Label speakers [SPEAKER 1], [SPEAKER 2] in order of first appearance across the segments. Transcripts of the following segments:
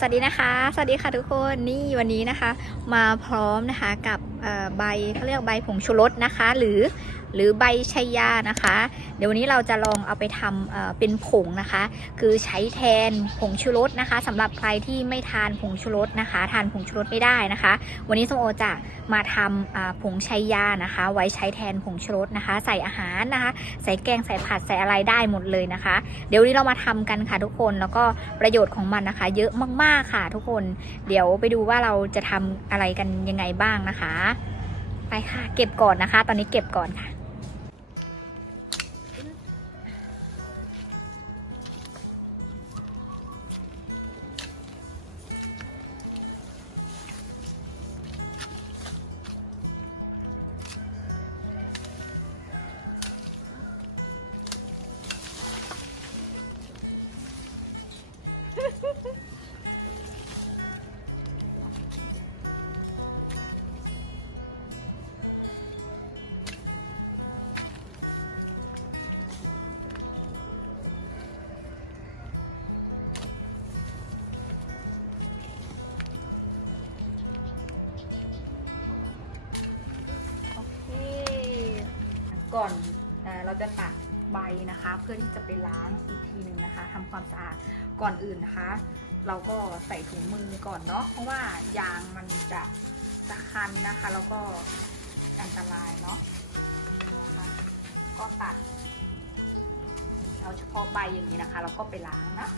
[SPEAKER 1] สวัสดีนะคะ สวัสดีค่ะทุกคน นี่วันนี้นะคะ มาพร้อมนะคะกับ ใบเขาเรียกใบผงชูรสนะคะ หรือหรือใบชัยยานะคะ เดี๋ยววันนี้เราจะลองเอาไปทำเป็นผงนะคะ คือใช้แทนผงชูรสนะคะสำหรับใครที่ไม่ทานผงชูรสนะคะ ทานผงชูรสไม่ได้นะคะ วันนี้ส้มโอจะมาทำผงชัยยานะคะ ไว้ใช้แทนผงชูรสนะคะ ใส่อาหารนะคะ ใส่แกงใส่ผัดใส่อะไรได้หมดเลยนะคะ เดี๋ยววันนี้เรามาทำกันค่ะทุกคนแล้วก็ประโยชน์ของมันนะคะ เยอะมากๆค่ะทุกคน เดี๋ยวไปดูว่าเราจะทำอะไรกันยังไงบ้างนะคะ ไปค่ะ เก็บก่อนนะคะ ตอนนี้เก็บก่อนค่ะ ก่อนเราจะตัดใบนะคะ เพื่อที่จะไปล้างอีกทีหนึ่งนะคะทำความสะอาดก่อนอื่นนะคะ เราก็ใส่ถุงมือก่อนเนาะเพราะว่ายางมันจะจะคันนะคะ แล้วก็อันตรายเนาะนะคะก็ตัด เอาเฉพาะใบอย่างนี้นะคะ แล้วก็ไปล้างนะ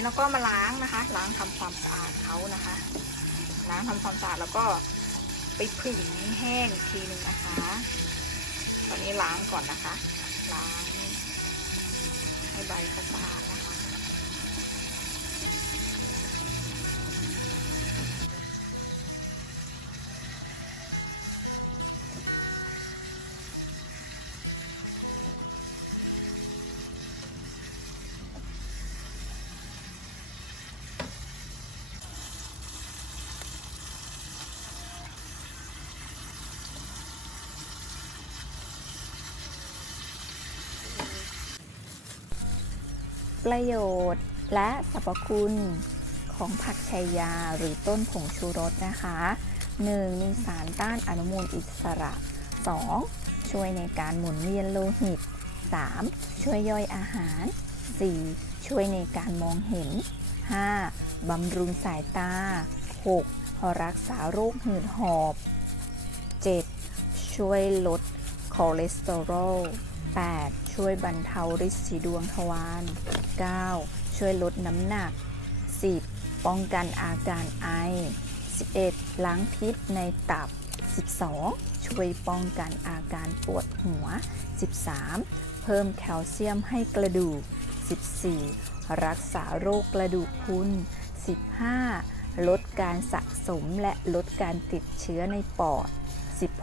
[SPEAKER 1] นนี้เราก็มาล้างนะคะ ล้างทำความสะอาดเขานะคะ ล้างทำความสะอาดแล้วก็ไปผึ่งให้แห้งทีหนึ่งนะคะ ตอนนี้ล้างก่อนนะคะ ล้างให้ใบเขาสะอาดนะคะ ประโยชน์และสรรพคุณของผักชัยยาหรือต้นผงชูรสนะคะ 1. มีสารต้านอนุมูลอิสระ 2. ช่วยในการหมุนเวียนโลหิต 3. ช่วยย่อยอาหาร 4. ช่วยในการมองเห็น 5. บำรุงสายตา 6. รักษาโรคหืดหอบ 7. ช่วยลดคอเลสเตอรอล 8. ช่วยบรรเทาริดสีดวงทวาร 9. ช่วยลดน้ำหนัก 10. ป้องกันอาการไอ 11. ล้างพิษในตับ 12. ช่วยป้องกันอาการปวดหัว 13. เพิ่มแคลเซียมให้กระดูก 14. รักษาโรคกระดูกพรุน 15. ลดการสะสมและลดการติดเชื้อในปอด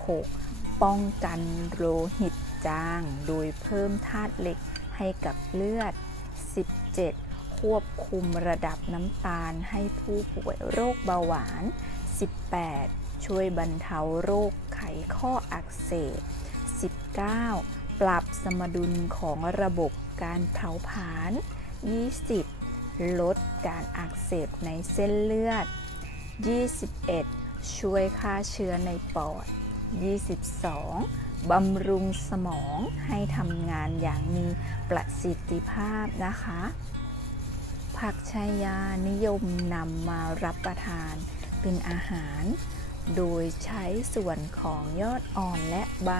[SPEAKER 1] 16. ป้องกันโลหิต จาง โดยเพิ่มธาตุเหล็กให้กับเลือด 17. ควบคุมระดับน้ำตาลให้ผู้ป่วยโรคเบาหวาน 18. ช่วยบรรเทาโรคไขข้ออักเสบ 19. ปรับสมดุลของระบบการเผาผลาญ 20. ลดการอักเสบในเส้นเลือด 21. ช่วยฆ่าเชื้อในปอด 22. บำรุงสมองให้ทำงานอย่างมีประสิทธิภาพนะคะ ผักชายานิยมนำมารับประทานเป็นอาหาร โดยใช้ส่วนของยอดอ่อนและใบ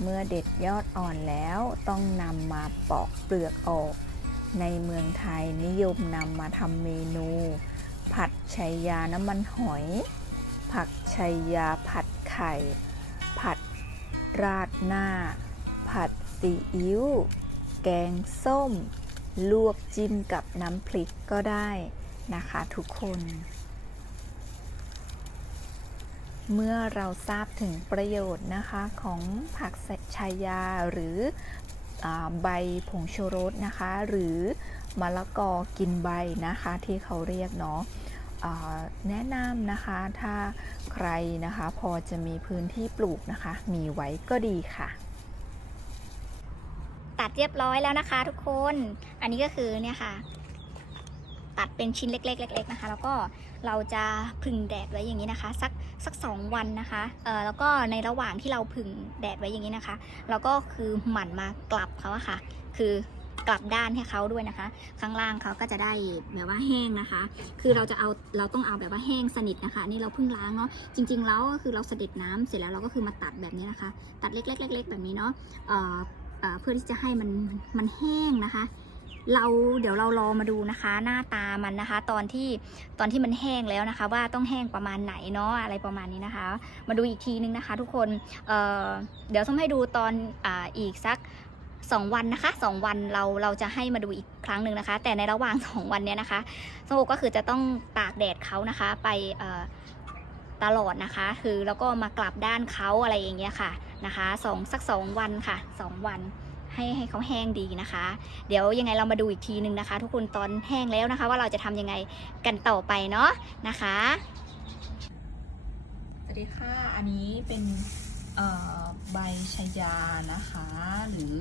[SPEAKER 1] เมื่อเด็ดยอดอ่อนแล้วต้องนำมาปอกเปลือกออก ในเมืองไทยนิยมนำมาทำเมนู ผัดชัยยาน้ำมันหอย ผักชัยยาผัดไข่ ผัด ราดหน้า ผัดซีอิ๊ว แกงส้ม ลวกจิ้มกับน้ำพริกก็ได้นะคะทุกคน เมื่อเราทราบถึงประโยชน์นะคะของผักชายาหรืออใบผงชูรสนะคะ หรือมะละกอกินใบนะคะที่เขาเรียกเนาะ แนะนำนะคะถ้าใครนะคะพอจะมีพื้นที่ปลูกนะคะ มีไว้ก็ดีค่ะ
[SPEAKER 2] ตัดเรียบร้อยแล้วนะคะทุกคน อันนี้ก็คือเนี่ยค่ะ ตัดเป็นชิ้นเล็กๆเล็กๆนะคะ แล้วก็เราจะผึ่งแดดไว้อย่างนี้นะคะ สักสักสองวันนะคะเออแล้วก็ในระหว่างที่เราผึ่งแดดไว้อย่างนี้นะคะ เราก็คือหมั่นมากลับเขาอะค่ะ คือ กลับด้านให้เขาด้วยนะคะ ข้างล่างเขาก็จะได้แบบว่าแห้งนะคะ คือเราจะเอาเราต้องเอาแบบว่าแห้งสนิทนะคะนี่เราเพิ่งล้างเนาะจริง ๆ แล้วก็คือเราเสด็จน้ำเสร็จแล้วเราก็คือมาตัดแบบนี้นะคะ ตัดเล็กๆๆๆแบบนี้เนาะเเเพื่อที่จะให้มันมันแห้งนะคะเราเดี๋ยวเรารอมาดูนะคะ หน้าตามันนะคะ ตอนที่ตอนที่มันแห้งแล้วนะคะ ว่าต้องแห้งประมาณไหนเนาะอะไรประมาณนี้นะคะ มาดูอีกทีนึงนะคะ ทุกคนเเดี๋ยวต้องให้ดูตอนออีกสัก 2 วันนะคะ 2 วันเราเราจะให้มาดูอีกครั้งหนึ่งนะคะ แต่ในระหว่าง 2 วันเนี้ยนะคะสมมติก็คือจะต้องตากแดดเขานะคะไปตลอดนะคะ คือแล้วก็มากลับด้านเขาอะไรอย่างเงี้ยค่ะนะคะสองสัก 2 วันค่ะ 2 วันให้ให้เขาแห้งดีนะคะ เดี๋ยวยังไงเรามาดูอีกทีนึงนะคะ ทุกคนตอนแห้งแล้วนะคะ ว่าเราจะทำยังไงกันต่อไปเนาะนะคะ
[SPEAKER 1] สวัสดีค่ะ อันนี้เป็น ใบชายานะคะ หรือ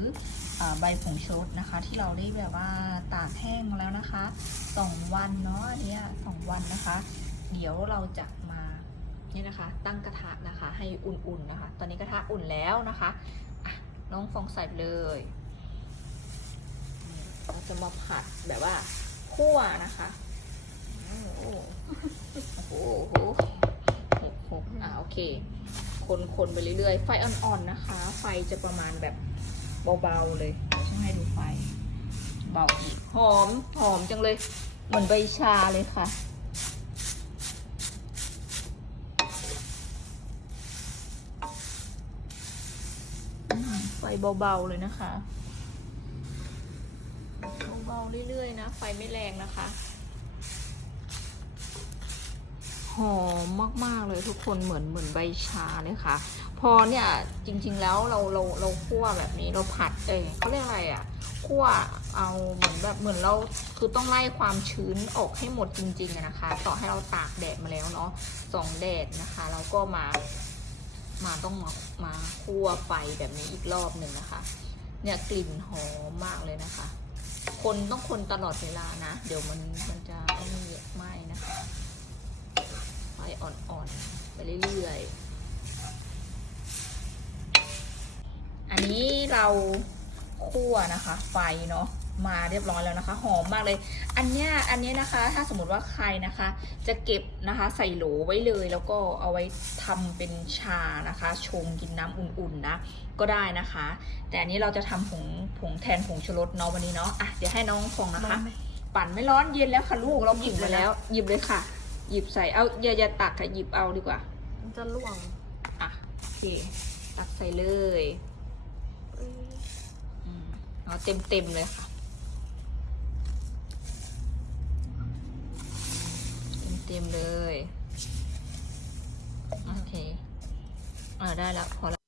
[SPEAKER 1] อใบผงชูรสนะคะ ที่เราได้แบบว่าตากแห้งแล้วนะคะสองวันเนาะอันเนี้ยสองวันนะคะ เดี๋ยวเราจะมาเนี่ยนะคะ ตั้งกระทะนะคะ ให้อุ่นๆนะคะ ตอนนี้กระทะอุ่นแล้วนะคะะน้องฟองใส่เลยเราจะมาผัดแบบว่าคั่วนะคะโอ้โหโอ้โหโอ้โหหกหกอ่าโอเค คนคนไปเรื่อยๆ ไฟอ่อนๆนะคะ ไฟจะประมาณแบบเบาๆเลยเดี๋ยวฉันให้ดูไฟ เบาอีกหอมหอมจังเลย เหมือนใบชาเลยค่ะ ไฟเบาๆเลยนะคะ เบาๆเรื่อยๆนะ ไฟไม่แรงนะคะ หอมมากๆเลยทุกคนเหมือนเหมือนใบชาเลยค่ะ พอเนี่ยจริงๆแล้วเราเราเราคั่วแบบนี้เราผัดเองเขาเรียกอะไรอะ่ะคั่วเอาเหมือนแบบเหมือนเราคือต้องไล่ความชื้นออกให้หมดจริงๆอะนะคะ ต่อให้เราตากแดดมาแล้วเนาะสองแดดนะคะแล้วก็มา มาต้องมามาคั่วไฟแบบนี้อีกรอบหนึ่งนะคะ เนี่ยกลิ่นหอมมากเลยนะคะ คนต้องคนตลอดเวลานะ เดี๋ยวมันมันจะไม่ไหม้นะคะ ไฟอ่อนๆ ไปเรื่อยๆ อันนี้เราคั่วนะคะ ไฟเนาะมาเรียบร้อยแล้วนะคะ หอมมากเลย อันเนี้ยอันเนี้ยนะคะ ถ้าสมมติว่าใครนะคะ จะเก็บนะคะใส่โหลไว้เลย แล้วก็เอาไว้ทำเป็นชานะคะ ชงกินน้ำอุ่นๆนะก็ได้นะคะ แต่อันนี้เราจะทำผงผงแทนผงชูรสเนาะวันนี้เนาะอะเดี๋ยวให้น้องฟองนะคะ ปั่นไม่ร้อนเย็นแล้วค่ะลูกเราหยิบมาแล้วหยิบเลยค่ะ หยิบใส่เอาอย่าอย่าตักค่ะหยิบเอาดีกว่า
[SPEAKER 3] มันจะล่วง
[SPEAKER 1] อะโอเค ตักใส่เลย
[SPEAKER 3] เอ้ย
[SPEAKER 1] อืมเอาเต็มเต็มๆเลยค่ะ เต็มเต็มๆเลย โอเค อ่าได้แล้วพอแล้ว